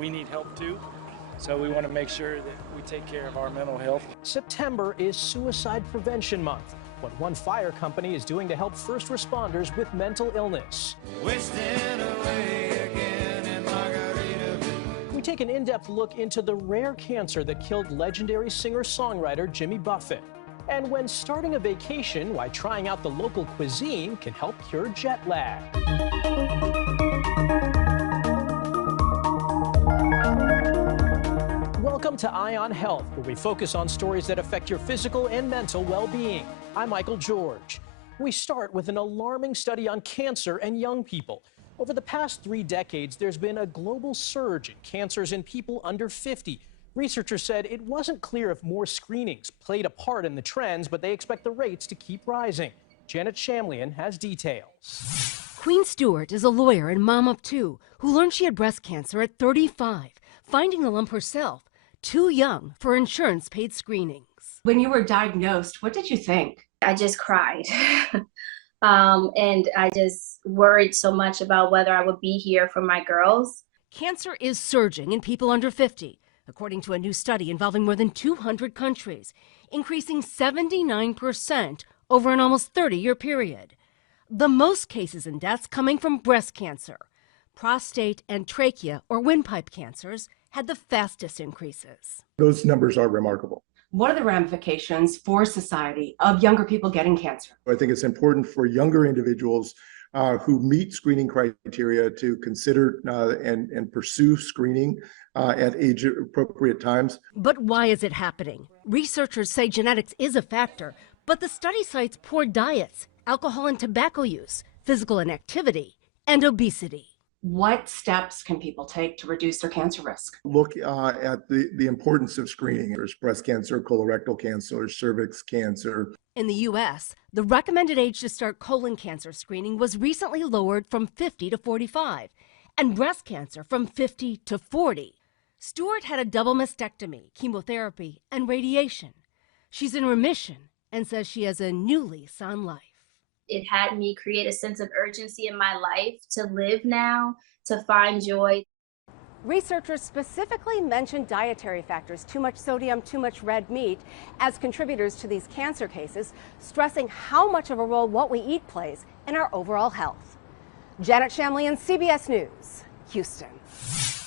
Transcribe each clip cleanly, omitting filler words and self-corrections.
we need help too. So we want to make sure that we take care of our mental health. September is Suicide Prevention Month. What one fire company is doing to help first responders with mental illness. We take an in-depth look into the rare cancer that killed legendary singer-songwriter Jimmy Buffett. And when starting a vacation, why trying out the local cuisine can help cure jet lag. Welcome to Eye on Health, where we focus on stories that affect your physical and mental well-being. I'm Michael George. We start with an alarming study on cancer and young people. Over the past 3 decades, there's been a global surge in cancers in people under 50. Researchers said it wasn't clear if more screenings played a part in the trends, but they expect the rates to keep rising. Janet Shamlian has details. Queen Stewart is a lawyer and mom of 2 who learned she had breast cancer at 35, finding the lump herself, too young for insurance-paid screenings. When you were diagnosed, what did you think? I just cried. And I just worried so much about whether I would be here for my girls. Cancer is surging in people under 50, according to a new study involving more than 200 countries, increasing 79% over an almost 30-year period. The most cases and deaths coming from breast cancer. Prostate and trachea or windpipe cancers had the fastest increases. Those numbers are remarkable. What are the ramifications for society of younger people getting cancer? I think it's important for younger individuals who meet screening criteria to consider and pursue screening at age-appropriate times. But why is it happening? Researchers say genetics is a factor, but the study cites poor diets, alcohol and tobacco use, physical inactivity, and obesity. What steps can people take to reduce their cancer risk? Look at the importance of screening. There's breast cancer, colorectal cancer, cervix cancer. In the U.S., the recommended age to start colon cancer screening was recently lowered from 50 to 45, and breast cancer from 50 to 40. Stewart had a double mastectomy, chemotherapy, and radiation. She's in remission and says she has a new lease on life. It had me create a sense of urgency in my life to live now, to find joy. Researchers specifically mentioned dietary factors, too much sodium, too much red meat, as contributors to these cancer cases, stressing how much of a role what we eat plays in our overall health. Janet Shamlian, CBS News, Houston.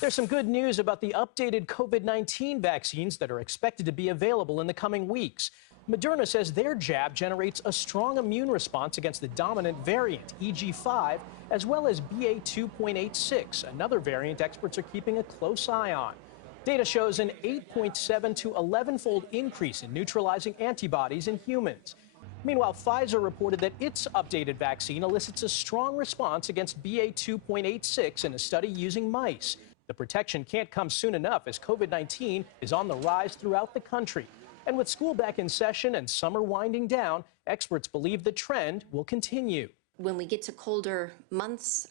There's some good news about the updated COVID-19 vaccines that are expected to be available in the coming weeks. Moderna says their jab generates a strong immune response against the dominant variant, EG5, as well as BA2.86, another variant experts are keeping a close eye on. Data shows an 8.7 to 11-fold increase in neutralizing antibodies in humans. Meanwhile, Pfizer reported that its updated vaccine elicits a strong response against BA2.86 in a study using mice. The protection can't come soon enough as COVID-19 is on the rise throughout the country. And with school back in session and summer winding down, experts believe the trend will continue. When we get to colder months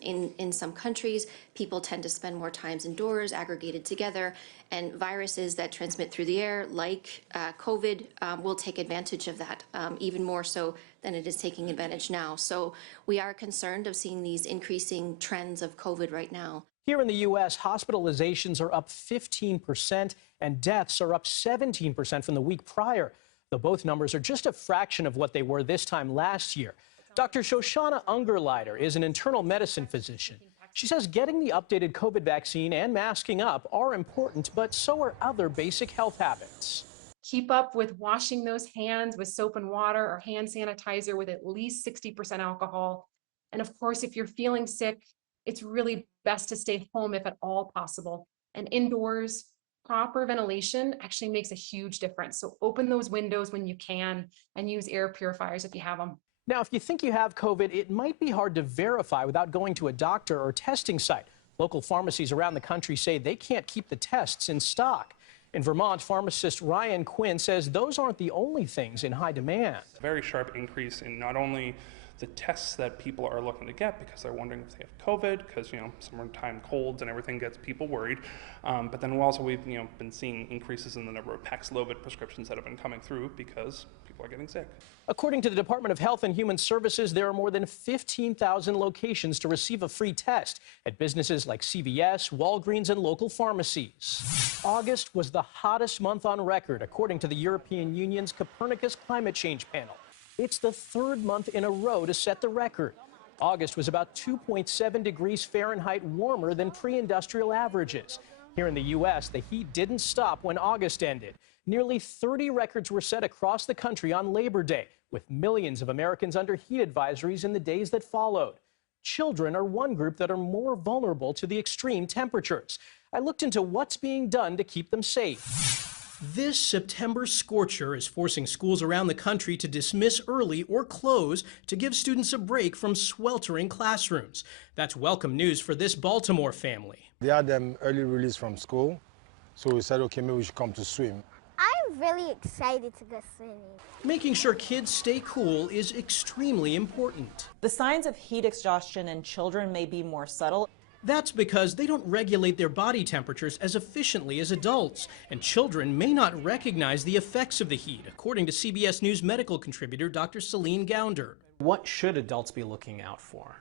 in some countries, people tend to spend more time indoors, aggregated together, and viruses that transmit through the air, like COVID, will take advantage of that, even more so than it is taking advantage now. So we are concerned of seeing these increasing trends of COVID right now. Here in the U.S., hospitalizations are up 15% and deaths are up 17% from the week prior, though both numbers are just a fraction of what they were this time last year. Dr. Shoshana Ungerleider is an internal medicine physician. She says getting the updated COVID vaccine and masking up are important, but so are other basic health habits. Keep up with washing those hands with soap and water or hand sanitizer with at least 60% alcohol. And of course, if you're feeling sick, it's really best to stay home if at all possible. And indoors, proper ventilation actually makes a huge difference. So open those windows when you can and use air purifiers if you have them. Now, if you think you have COVID, it might be hard to verify without going to a doctor or testing site. Local pharmacies around the country say they can't keep the tests in stock. In Vermont, pharmacist Ryan Quinn says those aren't the only things in high demand. A very sharp increase in not only the tests that people are looking to get because they're wondering if they have COVID, because summertime colds and everything gets people worried. But then we've been seeing increases in the number of Paxlovid prescriptions that have been coming through because people are getting sick. According to the Department of Health and Human Services, there are more than 15,000 locations to receive a free test at businesses like CVS, Walgreens, and local pharmacies. August was the hottest month on record, according to the European Union's Copernicus Climate Change Panel. It's the third month in a row to set the record. August was about 2.7 degrees Fahrenheit warmer than pre-industrial averages. Here in the U.S., the heat didn't stop when August ended. Nearly 30 records were set across the country on Labor Day, with millions of Americans under heat advisories in the days that followed. Children are one group that are more vulnerable to the extreme temperatures. I looked into what's being done to keep them safe. This September scorcher is forcing schools around the country to dismiss early or close to give students a break from sweltering classrooms. That's welcome news for this Baltimore family. They had them early release from school, so we said, okay, maybe we should come to swim. I'm really excited to go swimming. Making sure kids stay cool is extremely important. The signs of heat exhaustion in children may be more subtle. That's because they don't regulate their body temperatures as efficiently as adults, and children may not recognize the effects of the heat, according to CBS News medical contributor Dr. Celine Gounder. What should adults be looking out for?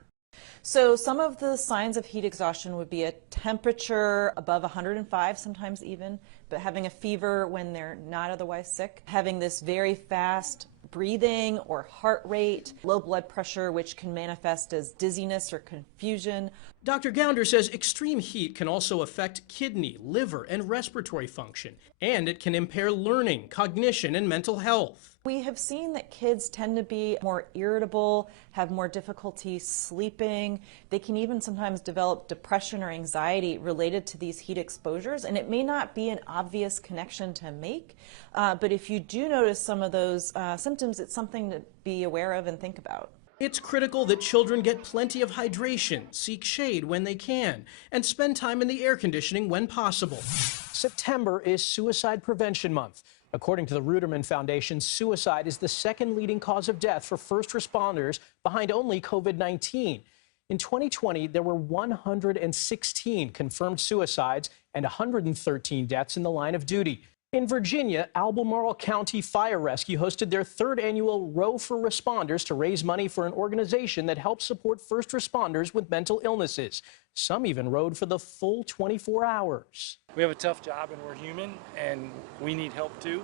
So some of the signs of heat exhaustion would be a temperature above 105, sometimes even, but having a fever when they're not otherwise sick, having this very fast breathing or heart rate, low blood pressure, which can manifest as dizziness or confusion. Dr. Gounder says extreme heat can also affect kidney, liver, and respiratory function, and it can impair learning, cognition, and mental health. We have seen that kids tend to be more irritable, have more difficulty sleeping. They can even sometimes develop depression or anxiety related to these heat exposures, and it may not be an obvious connection to make, but if you do notice some of those symptoms, it's something to be aware of and think about. It's critical that children get plenty of hydration, seek shade when they can, and spend time in the air conditioning when possible. September is Suicide Prevention Month. According to the Ruderman Foundation, suicide is the second leading cause of death for first responders, behind only COVID-19. In 2020, there were 116 confirmed suicides and 113 deaths in the line of duty. In Virginia, Albemarle County Fire Rescue hosted their third annual Row for Responders to raise money for an organization that helps support first responders with mental illnesses. Some even rode for the full 24 hours. We have a tough job and we're human and we need help too.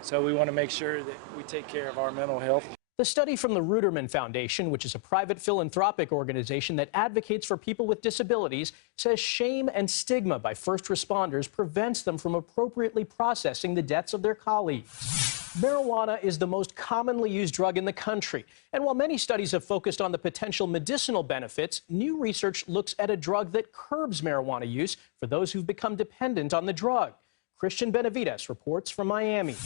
So we want to make sure that we take care of our mental health. The study from the Ruderman Foundation, which is a private philanthropic organization that advocates for people with disabilities, says shame and stigma by first responders prevents them from appropriately processing the deaths of their colleagues. Marijuana is the most commonly used drug in the country. And while many studies have focused on the potential medicinal benefits, new research looks at a drug that curbs marijuana use for those who've become dependent on the drug. Christian Benavides reports from Miami.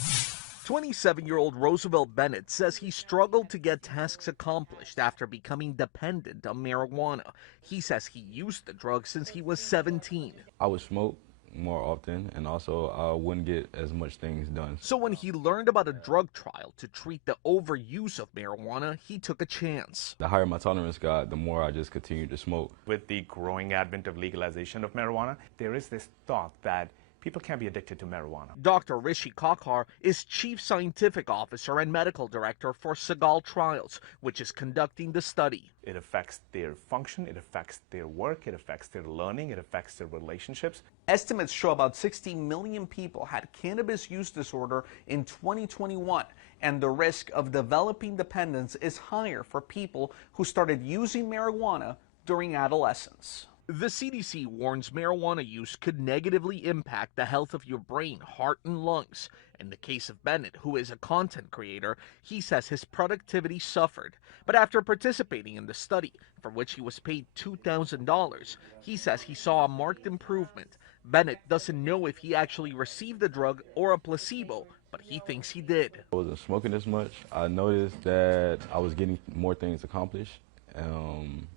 27-year-old Roosevelt Bennett says he struggled to get tasks accomplished after becoming dependent on marijuana. He says he used the drug since he was 17. I would smoke more often, and also I wouldn't get as much things done. So when he learned about a drug trial to treat the overuse of marijuana, he took a chance. The higher my tolerance got, the more I just continued to smoke. With the growing advent of legalization of marijuana, there is this thought that people can't be addicted to marijuana. Dr. Rishi Kakkar is Chief Scientific Officer and Medical Director for Segal Trials, which is conducting the study. It affects their function, it affects their work, it affects their learning, it affects their relationships. Estimates show about 60 million people had cannabis use disorder in 2021, and the risk of developing dependence is higher for people who started using marijuana during adolescence. The CDC warns marijuana use could negatively impact the health of your brain, heart, and lungs. In the case of Bennett, who is a content creator, he says his productivity suffered. But after participating in the study, for which he was paid $2,000, he says he saw a marked improvement. Bennett doesn't know if he actually received the drug or a placebo, but he thinks he did. I wasn't smoking as much. I noticed that I was getting more things accomplished,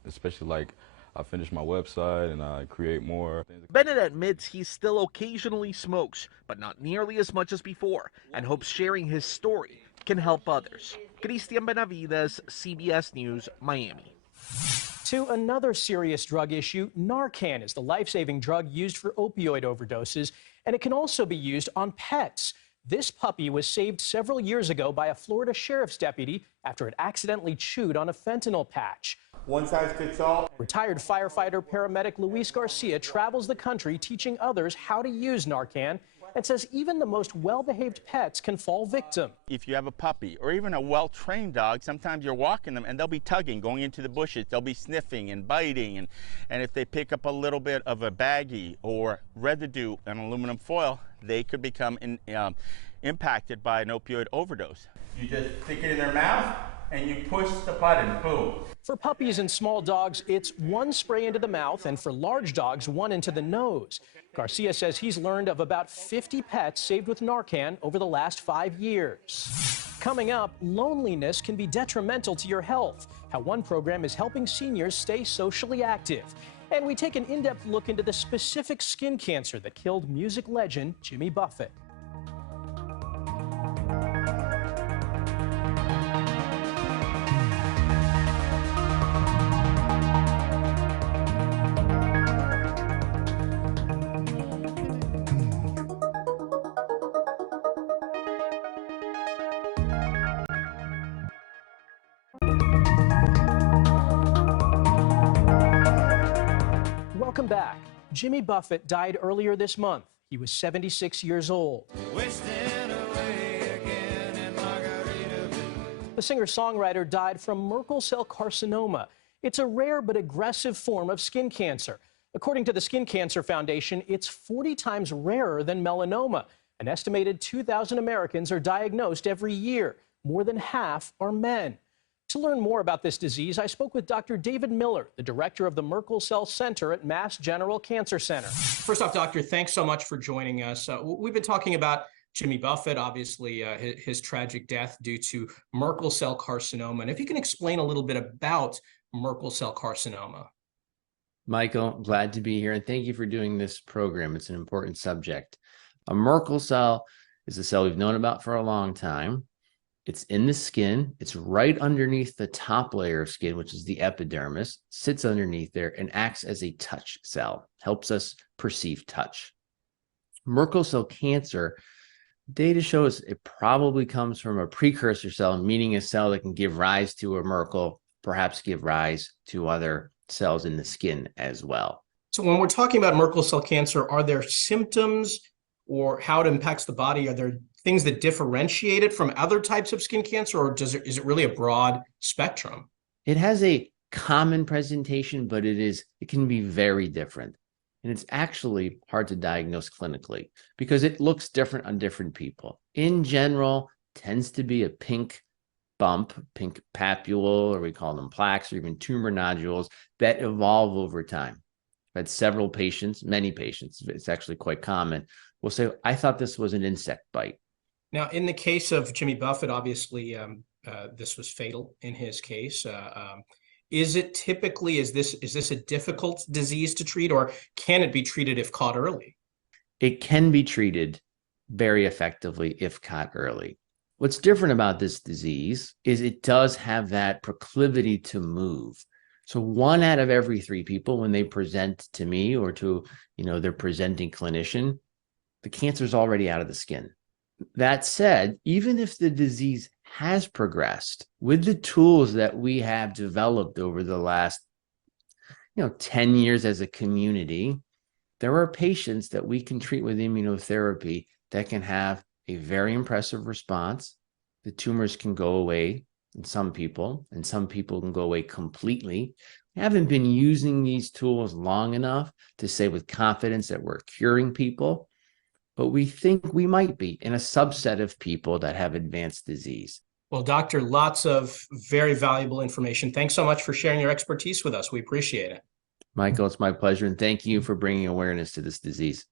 especially like I finished my website and I create more. Bennett admits he still occasionally smokes, but not nearly as much as before, and hopes sharing his story can help others. Christian Benavides, CBS News, Miami. To another serious drug issue, Narcan is the life-saving drug used for opioid overdoses, and it can also be used on pets. This puppy was saved several years ago by a Florida sheriff's deputy after it accidentally chewed on a fentanyl patch. One size fits all. Retired firefighter paramedic Luis Garcia travels the country teaching others how to use Narcan and says even the most well-behaved pets can fall victim. If you have a puppy or even a well-trained dog, sometimes you're walking them and they'll be tugging, going into the bushes. They'll be sniffing and biting. And if they pick up a little bit of a baggie or residue on aluminum foil, they could become impacted by an opioid overdose. You just stick it in their mouth and you push the button, boom. For puppies and small dogs, it's one spray into the mouth, and for large dogs, one into the nose. Garcia says he's learned of about 50 pets saved with Narcan over the last 5 years. Coming up, loneliness can be detrimental to your health, how one program is helping seniors stay socially active. And we take an in-depth look into the specific skin cancer that killed music legend Jimmy Buffett. Welcome back. Jimmy Buffett died earlier this month. He was 76 years old. The singer-songwriter died from Merkel cell carcinoma. It's a rare but aggressive form of skin cancer. According to the Skin Cancer Foundation, it's 40 times rarer than melanoma. An estimated 2,000 Americans are diagnosed every year. More than half are men. To learn more about this disease, I spoke with Dr. David Miller, the director of the Merkel Cell Center at Mass General Cancer Center. First off, doctor, thanks so much for joining us. We've been talking about Jimmy Buffett, obviously his tragic death due to Merkel cell carcinoma. And if you can explain a little bit about Merkel cell carcinoma. Michael, glad to be here, and thank you for doing this program. It's an important subject. A Merkel cell is a cell we've known about for a long time. It's in the skin. It's right underneath the top layer of skin, which is the epidermis, sits underneath there and acts as a touch cell, helps us perceive touch. Merkel cell cancer, data shows it probably comes from a precursor cell, meaning a cell that can give rise to a Merkel, perhaps give rise to other cells in the skin as well. So when we're talking about Merkel cell cancer, are there symptoms or how it impacts the body? Are there things that differentiate it from other types of skin cancer, or is it really a broad spectrum? It has a common presentation, but it can be very different. And it's actually hard to diagnose clinically because it looks different on different people. In general, tends to be a pink bump, pink papule, or we call them plaques, or even tumor nodules that evolve over time. I've had several patients, many patients, it's actually quite common, will say, I thought this was an insect bite. Now, in the case of Jimmy Buffett, obviously, this was fatal in his case. Is this a difficult disease to treat, or can it be treated if caught early? It can be treated very effectively if caught early. What's different about this disease is it does have that proclivity to move. So 1 out of every 3 people, when they present to me or to their presenting clinician, the cancer is already out of the skin. That said, even if the disease has progressed with the tools that we have developed over the last 10 years as a community, there are patients that we can treat with immunotherapy that can have a very impressive response. The tumors can go away in some people, and some people can go away completely. We haven't been using these tools long enough to say with confidence that we're curing people, but we think we might be in a subset of people that have advanced disease. Well, doctor, lots of very valuable information. Thanks so much for sharing your expertise with us. We appreciate it. Michael, it's my pleasure, and thank you for bringing awareness to this disease.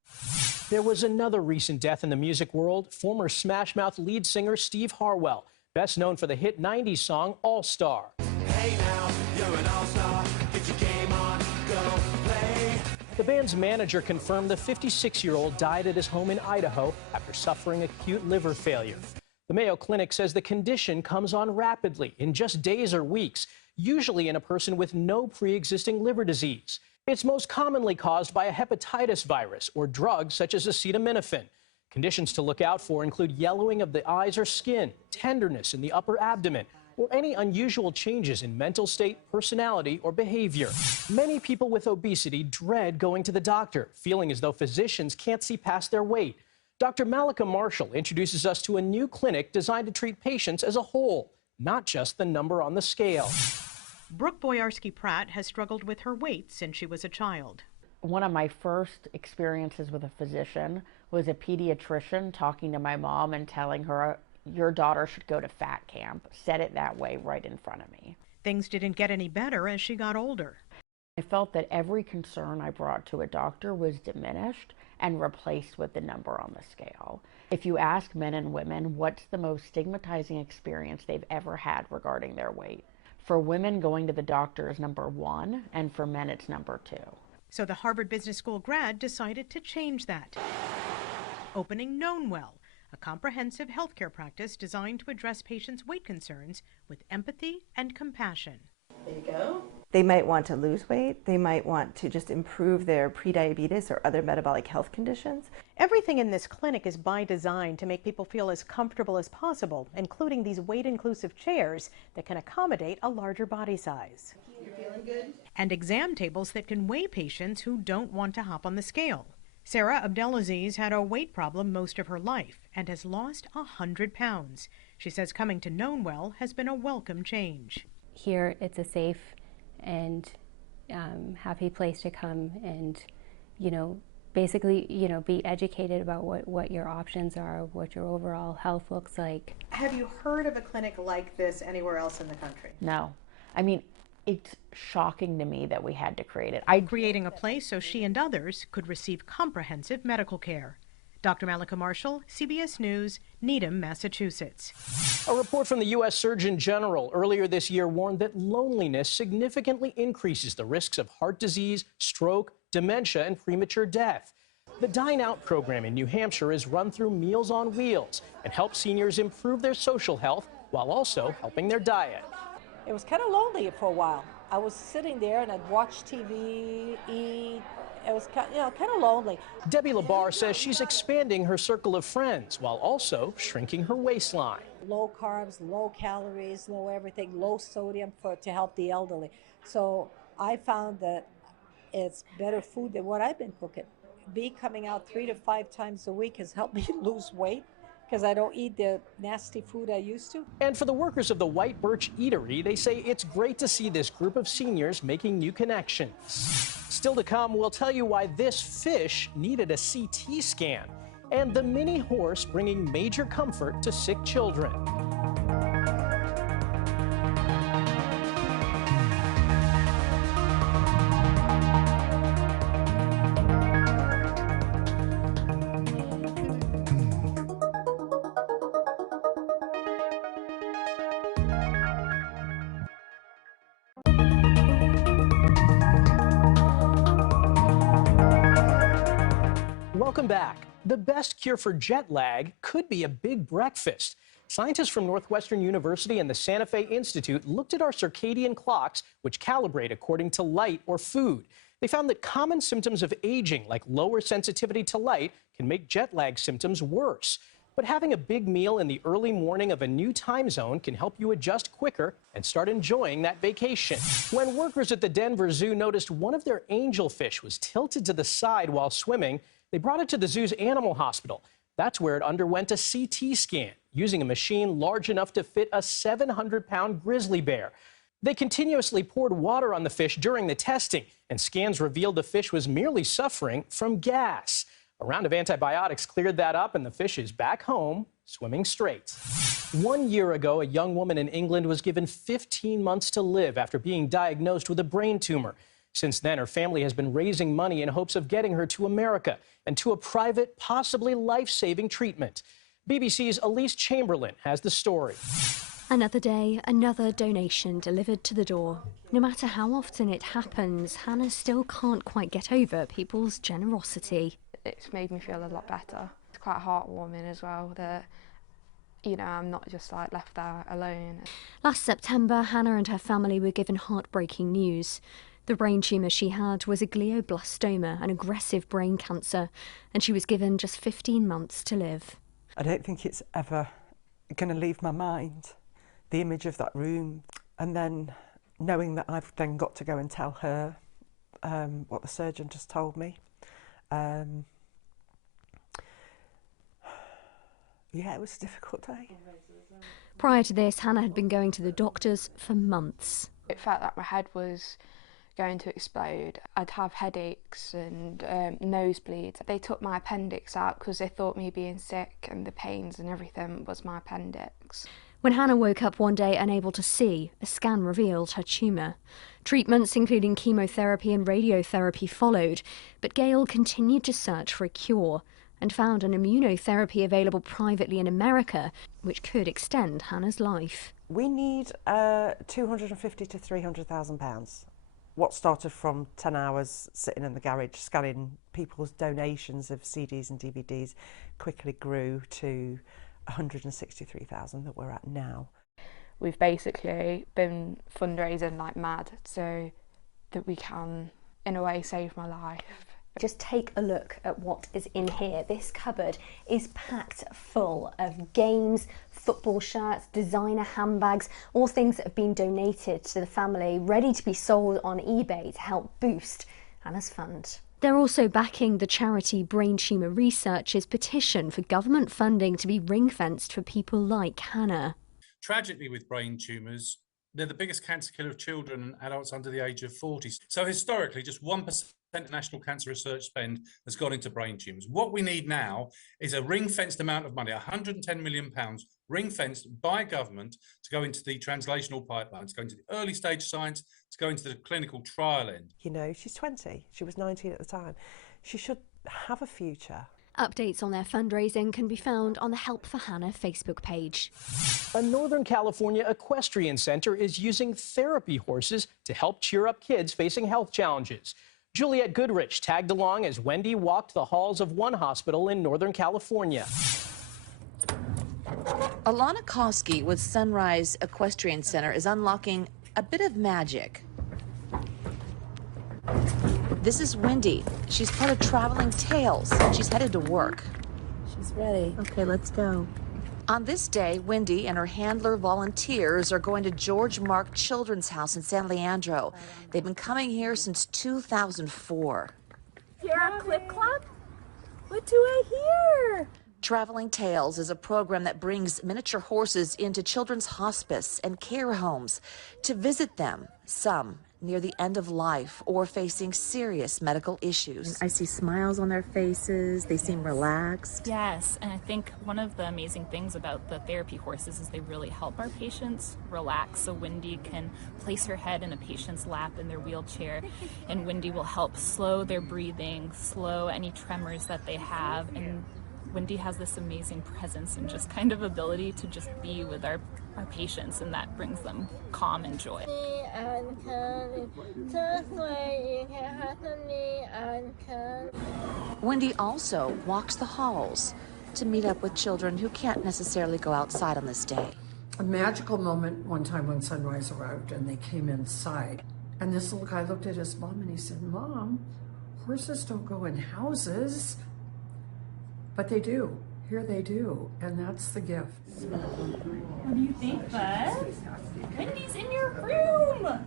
There was another recent death in the music world, former Smash Mouth lead singer Steve Harwell, best known for the hit 90s song All Star. Hey now, you're an all-star. Get your game on, go play. The band's manager confirmed the 56-year-old died at his home in Idaho after suffering acute liver failure. The Mayo Clinic says the condition comes on rapidly, in just days or weeks, usually in a person with no pre-existing liver disease. It's most commonly caused by a hepatitis virus or drugs such as acetaminophen. Conditions to look out for include yellowing of the eyes or skin, tenderness in the upper abdomen, or any unusual changes in mental state, personality, or behavior. Many people with obesity dread going to the doctor, feeling as though physicians can't see past their weight. Dr. Malika Marshall introduces us to a new clinic designed to treat patients as a whole, not just the number on the scale. Brooke Boyarsky-Pratt has struggled with her weight since she was a child. One of my first experiences with a physician was a pediatrician talking to my mom and telling her, your daughter should go to fat camp. Said it that way right in front of me. Things didn't get any better as she got older. I felt that every concern I brought to a doctor was diminished and replaced with the number on the scale. If you ask men and women what's the most stigmatizing experience they've ever had regarding their weight, for women going to the doctor is number 1, and for men it's number 2. So the Harvard Business School grad decided to change that, opening Known Well, a comprehensive healthcare practice designed to address patients' weight concerns with empathy and compassion. There you go. They might want to lose weight. They might want to just improve their prediabetes or other metabolic health conditions. Everything in this clinic is by design to make people feel as comfortable as possible, including these weight-inclusive chairs that can accommodate a larger body size. You're feeling good? And exam tables that can weigh patients who don't want to hop on the scale. Sarah Abdelaziz had a weight problem most of her life and has lost 100 pounds. She says coming to Known Well has been a welcome change. Here it's a safe and happy place to come and, basically, be educated about what your options are, what your overall health looks like. Have you heard of a clinic like this anywhere else in the country? No. I mean, it's shocking to me that we had to create it. Creating a place so she and others could receive comprehensive medical care. Dr. Malika Marshall, CBS News, Needham, Massachusetts. A report from the U.S. Surgeon General earlier this year warned that loneliness significantly increases the risks of heart disease, stroke, dementia, and premature death. The Dine Out program in New Hampshire is run through Meals on Wheels and helps seniors improve their social health while also helping their diet. It was kind of lonely for a while. I was sitting there and I'd watch TV, eat. It was kind of lonely. Debbie Labar says she's expanding her circle of friends while also shrinking her waistline. Low carbs, low calories, low everything, low sodium to help the elderly. So I found that it's better food than what I've been cooking. Me coming out 3 to 5 times a week has helped me lose weight because I don't eat the nasty food I used to. And for the workers of the White Birch Eatery, they say it's great to see this group of seniors making new connections. Still to come, we'll tell you why this fish needed a CT scan, and the mini horse bringing major comfort to sick children. Welcome back. The best cure for jet lag could be a big breakfast. Scientists from Northwestern University and the Santa Fe Institute looked at our circadian clocks, which calibrate according to light or food. They found that common symptoms of aging, like lower sensitivity to light, can make jet lag symptoms worse. But having a big meal in the early morning of a new time zone can help you adjust quicker and start enjoying that vacation. When workers at the Denver Zoo noticed one of their angelfish was tilted to the side while swimming, they brought it to the zoo's animal hospital. That's where it underwent a CT scan, using a machine large enough to fit a 700-pound grizzly bear. They continuously poured water on the fish during the testing, and scans revealed the fish was merely suffering from gas. A round of antibiotics cleared that up, and the fish is back home, swimming straight. 1 year ago, a young woman in England was given 15 months to live after being diagnosed with a brain tumor. Since then, her family has been raising money in hopes of getting her to America and to a private, possibly life-saving treatment. BBC's Elise Chamberlain has the story. Another day, another donation delivered to the door. No matter how often it happens, Hannah still can't quite get over people's generosity. It's made me feel a lot better. It's quite heartwarming as well that, I'm not just left there alone. Last September, Hannah and her family were given heartbreaking news. The brain tumour she had was a glioblastoma, an aggressive brain cancer, and she was given just 15 months to live. I don't think it's ever going to leave my mind, the image of that room, and then knowing that I've then got to go and tell her what the surgeon just told me. Yeah, it was a difficult day. Prior to this, Hannah had been going to the doctors for months. It felt like my head was going to explode. I'd have headaches and nosebleeds. They took my appendix out because they thought me being sick and the pains and everything was my appendix. When Hannah woke up one day unable to see, a scan revealed her tumour. Treatments, including chemotherapy and radiotherapy, followed, but Gail continued to search for a cure and found an immunotherapy available privately in America, which could extend Hannah's life. We need 250 to 300,000 pounds. What started from 10 hours sitting in the garage scanning people's donations of CDs and DVDs quickly grew to 163,000 that we're at now. We've basically been fundraising like mad so that we can, in a way, save my life. Just take a look at what is in here. This cupboard is packed full of games, football shirts, designer handbags, all things that have been donated to the family, ready to be sold on eBay to help boost Hannah's fund. They're also backing the charity Brain Tumour Research's petition for government funding to be ring-fenced for people like Hannah. Tragically, with brain tumours, they're the biggest cancer killer of children and adults under the age of 40. So historically, just 1% of national cancer research spend has gone into brain tumours. What we need now is a ring-fenced amount of money, £110 million, ring-fenced by government to go into the translational pipeline, to go into the early stage science, to go into the clinical trial end. You know, she's 20, she was 19 at the time. She should have a future. Updates on their fundraising can be found on the Help for Hannah Facebook page. A Northern California equestrian center is using therapy horses to help cheer up kids facing health challenges. Juliette Goodrich tagged along as Wendy walked the halls of one hospital in Northern California. Alana Koski with Sunrise Equestrian Center is unlocking a bit of magic. This is Wendy. She's part of Traveling Tales. She's headed to work. She's ready. Okay, let's go. On this day, Wendy and her handler volunteers are going to George Mark Children's House in San Leandro. They've been coming here since 2004. You're a Clip Club? What do I hear? Traveling Tales is a program that brings miniature horses into children's hospice and care homes to visit them, some near the end of life or facing serious medical issues. I see smiles on their faces. They seem relaxed. Yes, and I think one of the amazing things about the therapy horses is they really help our patients relax. So Wendy can place her head in a patient's lap in their wheelchair, and Wendy will help slow their breathing, slow any tremors that they have, and Wendy has this amazing presence and just kind of ability to just be with our patients, and that brings them calm and joy. Wendy also walks the halls to meet up with children who can't necessarily go outside on this day. A magical moment one time when Sunrise arrived and they came inside, and this little guy looked at his mom and he said, "Mom, horses don't go in houses." But they do. Here they do. And that's the gift. What do you think, Bud? Wendy's in your room.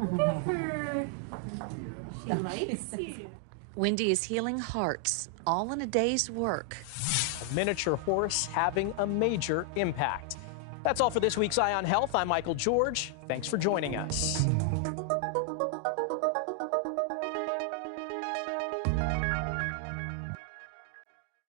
Look at her. She likes you. Wendy is healing hearts, all in a day's work. A miniature horse having a major impact. That's all for this week's Eye on Health. I'm Michael George. Thanks for joining us.